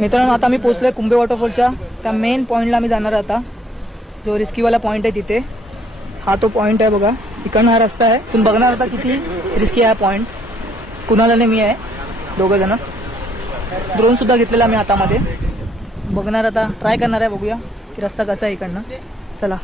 मित्रांनो आता मी पोहोचलोय कुंभे वॉटरफॉलच्या त्या मेन पॉईंटला मी जाणार आता, जो रिस्कीवाला पॉईंट आहे तिथे. हा तो पॉईंट आहे बघा, इकडनं हा रस्ता आहे. तुम्ही बघणार आता किती रिस्की आहे पॉईंट. कुणाला नाही मी आहे, दोघं जण. ड्रोन सुद्धा घेतलेला आम्ही हातामध्ये. बघणार आता, ट्राय करणार आहे, बघूया की रस्ता कसा आहे इकडनं. चला.